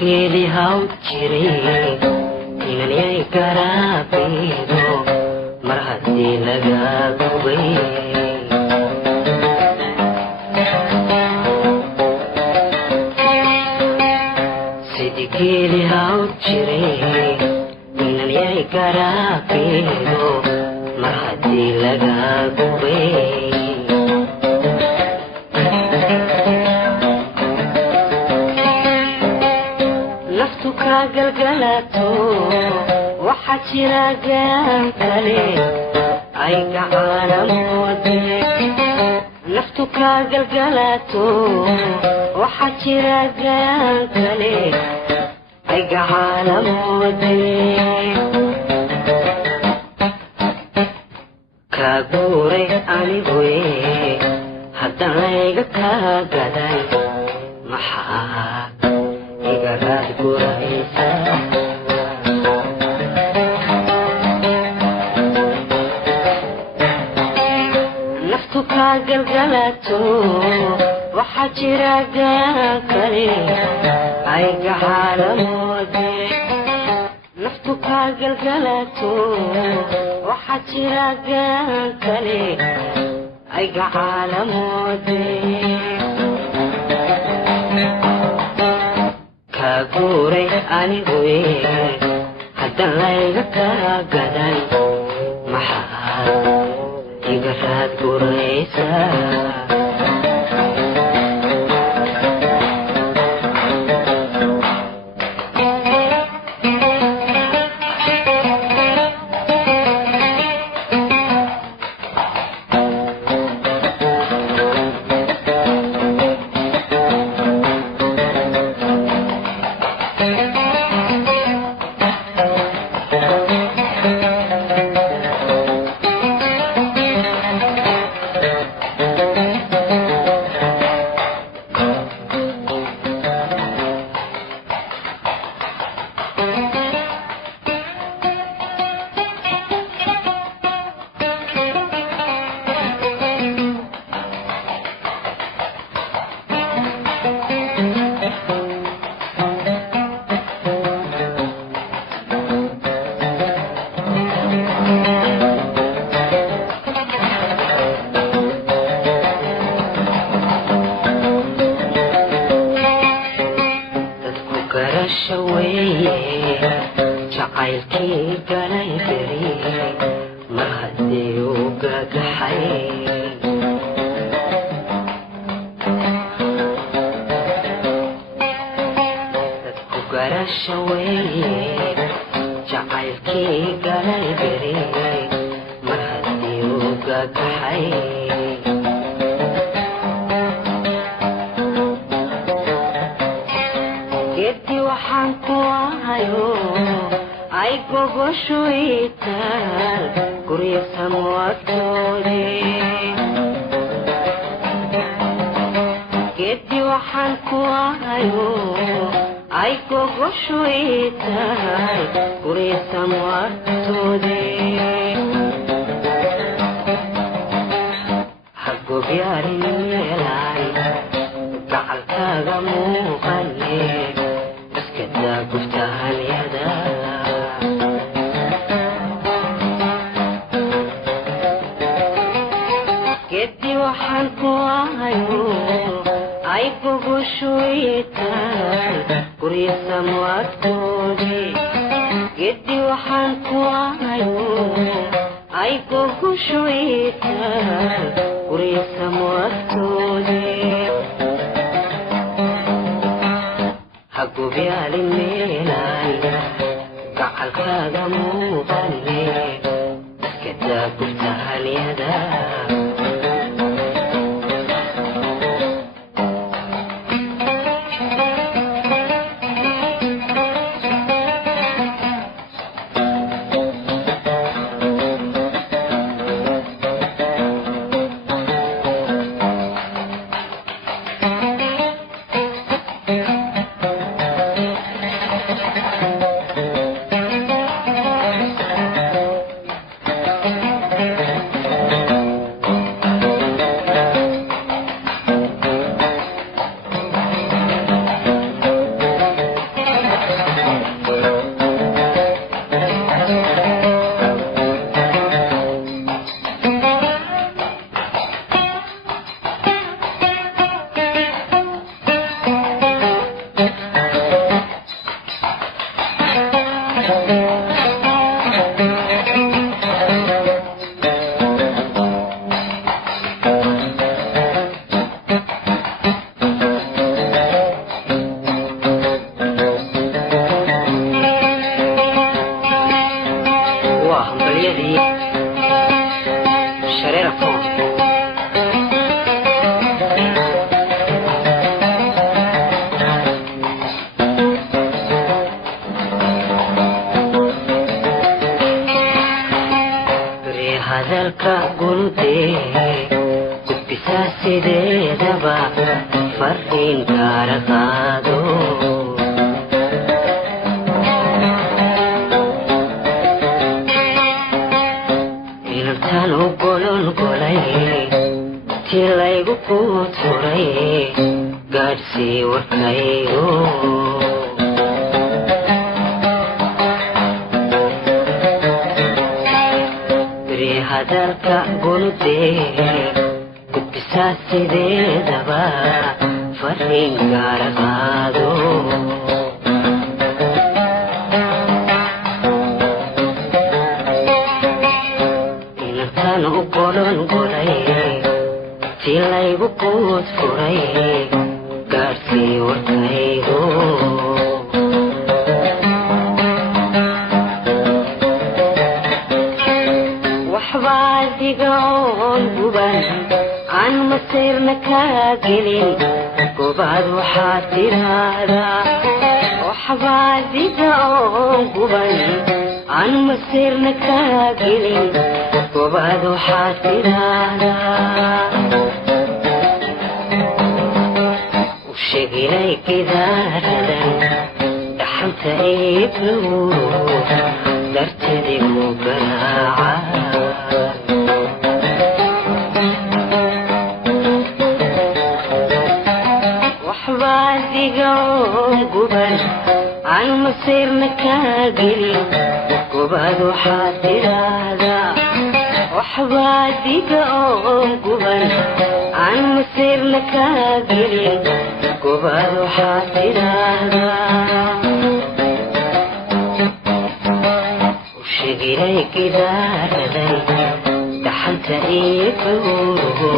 sidikeedii haw jiray inan yay garaabaydo mar haddii laga gubay sidikeedii haw jiray inan yay garaabaydo mar haddii laga gubay galgalato waxa jira gaan kale ay gacalamoode naftu ka galgalato waxa jira gaan kale ay gacalamoode ka guure anigu haddaan layga ka gaday maxaa igaraad guraysa naftu ka galgalato waxa jira gaan kale ay gacalamoode naftu ka galgalato waxa jira gaan kale ay gacalamoode guure anigu haddaan layga ka gaday maxaa igaraad guraysa jacaylkii galay beri mar haddii uu gagaxay dadku garasha weeye jacaylkii galay beri mar haddii uu gagaxay waxaan ku ahayo ay gogoshu itaan guryo samwagtoode geeddi waxaan ku ahayo ay gogoshu itaan guryo samwagtoode hagobyaarin meelaan gacalkaaga muuqane كذا قفتها اليدا كدي وحنكوا هايو عيبو شويتان قريسا مواتودي كدي وحنكوا هايو عيبو شويتان قريسا مواتودي hagobyaalin meelaan gacalkaaga muuqane iskadaa gurtahalyada hadalka guntee gudbisaa sideedaba fariin gaara qaado inantaan u gololgolay tii laygu kuturay gaadhsii warkaygo hadalka guntee gudbisaa sideedaba fariin gaara qaado inantaan u gololgolay tii laygu kuturay gaadhsii warkaygo waxbaadigoon guban aan masiirna kaa gelin gobaad waxaad tiraahdaa waxbaadigoon guban aan masiirna kaa gelin gobaad waxaad tiraahdaa u sheeginay gidaaradan dhaxanta iibnugu dartadigu garaaca waxbaadigoon guban aan masiirna kaa gelin gobaad waxaad tiraahdaa waxbaadigoon guban aan masiirna kaa gelin gobaad waxaad tiraahdaa u sheeginay gidaaraday dhaxanta iibnugu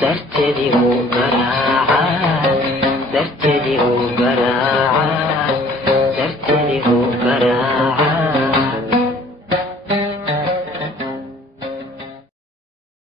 dartadigu garaaca dartadigu